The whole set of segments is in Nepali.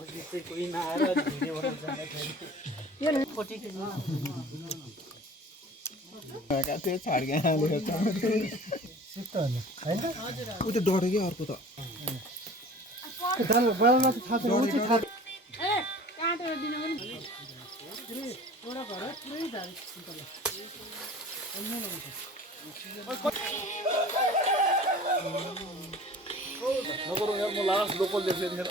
अघि चाहिँ कोही नआएर भिडियो बनाउन जाँदाखेरि यो फोटिक त्यो छाड्के हालेको छ सिफ्ट होला हैन उ त डढ्यो के अर्को त बालमा चाहिँ थाहा छैन उ चाहिँ थाहा ए काटेर दिन पनि एउटा घर पुरै झारी सिन्तला नगरौँ यार म लास्ट लोकल देख्छु यतिखेर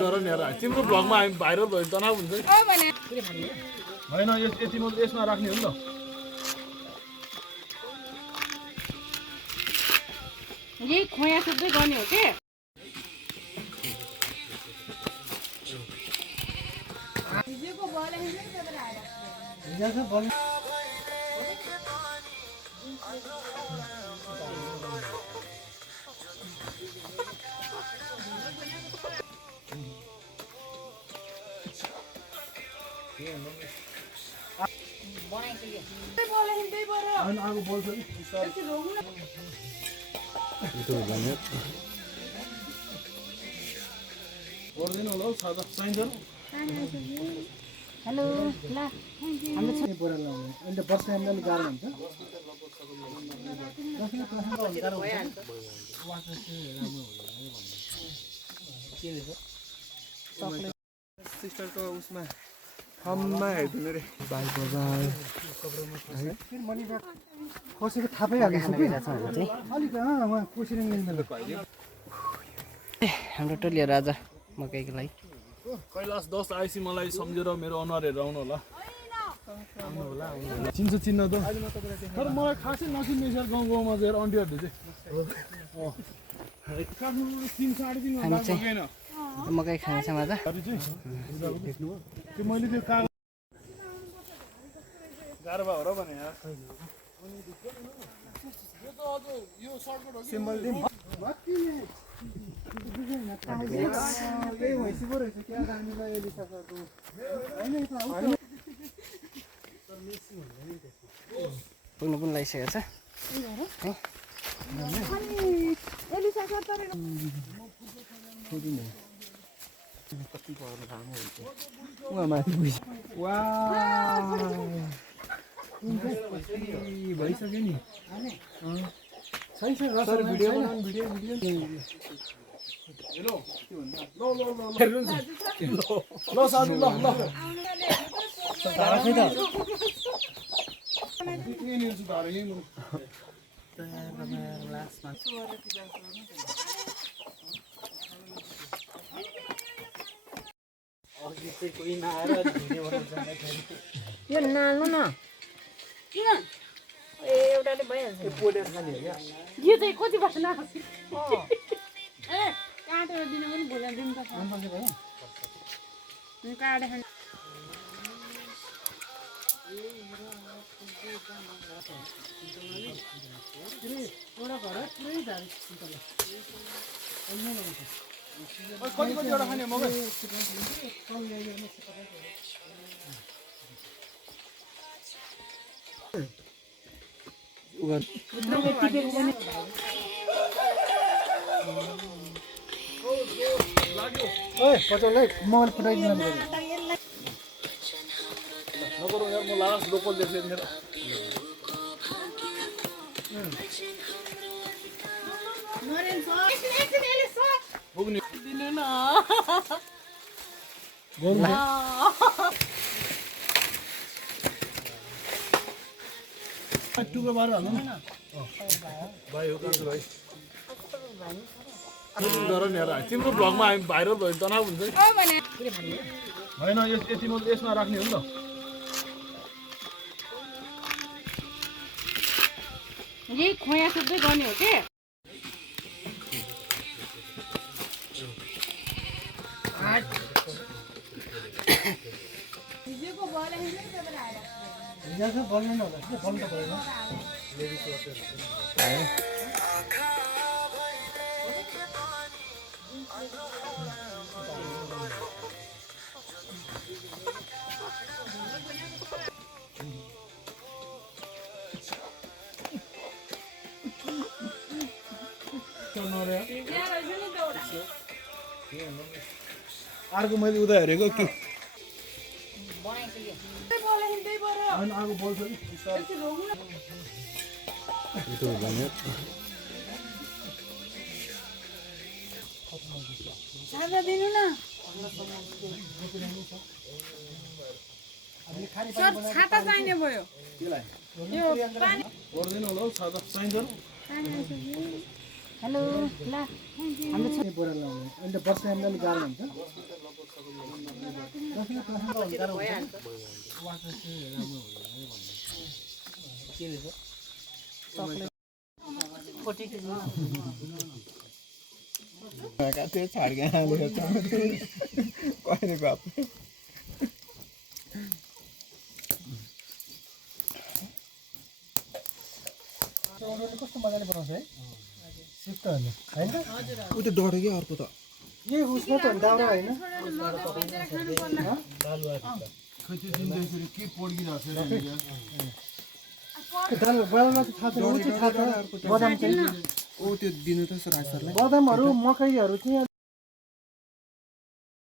गर नि यार तिम्रो भ्लगमा हामी भाइरल भयो भने तनाव हुन्छ होइन यति मात्रै यसमा राख्ने हो नि त यही खोया सुत्दै गर्ने हो के आगो बोल्छ नि गर्दैन होला हौ सादा चाहिन्छ हेलो ल हाम्रो चाहिँ बोरा लाउने अन्त बस्ने हामीलाई गाह्रो हुन्छ सिस्टरको उसमा फर्ममा हेर्दिनु रे बाल बजार फेरि मनी ब्याग कसैको थाहा पाइहाल्छ कि अलिक उहाँ कोसिरङ मिल्दैन हाम्रो टोलीहरू आज मकैको लागि कैलाश 10 आइसी मलाई सम्झेर मेरो अनुहार हेरेर आउनु होला चिन्छ चिन्न त तर मलाई खासै नचिन्ने सर गाउँ गाउँमा चाहिँ अन्टीहरूले चाहिँ काठमाडौँबाट 3-3.5 घन्टा पुगेन मकै खानेछौँ आज त्यो मैले त्यो कागज गाह्रो भयो र भने यार यो सर्टकट हो सिम्बल दिम त्यही भैँसी पो रहेछ क्या हामीलाई एलिसाको पुग्नु पनि लागिसकेको छ भइसक्यो नि छैन सर भिडियो बनाउनु भिडियो ल साथी ल ल अघि चाहिँ कोही नआएर भिडियो बनाउन जाँदाखेरि यो नाल्नु न किन ए एउटाले भइहाल्छ पोलेर खाने हो क्या यो चाहिँ कति वर्ष नआएको ए काटेर दिन पनि भोलि दिन त काटेर खाने एउटा घर पुरै झारी सिन्तला कति कतिवटा खाने मकै पचाउलाई मोबाइल फुटाइदिनु नगरौँ यार म लास्ट लोकल देख्छु यतिखेर पुग्ने दिनु न टुक्रो बार हाल्नु न भाइ हो कान्छु भाइ गर नि यार तिम्रो भ्लगमा हामी भाइरल भयो भने तनाव हुन्छ होइन यति मात्रै यसमा राख्ने हो नि त यही खोया सुत्दै गर्ने हो के बोल्नु न होला बोल्नु त परेन नरे अर्को मैले उता हेरेको के अनि आगो बोल्छ नि सादा दिनु न सर छाता चाहिने भयो यो पानी गर्दैन होला हौ छाता चाहिन्छ हेलो ल हाम्रो छ बोरा लाउने अहिले वर्ष हामीलाई गाह्रो हुन्छ त्यो छाड के हालेको छ कहिले बाप कस्तो मजाले बनाउँछ है सिफ्ट होइन होइन उ त डढ्यो कि अर्को त यही उसमा त दाउरा होइन खै त्यो दिँदाखेरि के पड्किरहेको छ बदाममा चाहिँ थाहा छैन ऊ चाहिँ थाहा छ बदाम चाहिँ ओ त्यो दिनु त राज सरलाई बदामहरू मकैहरू चाहिँ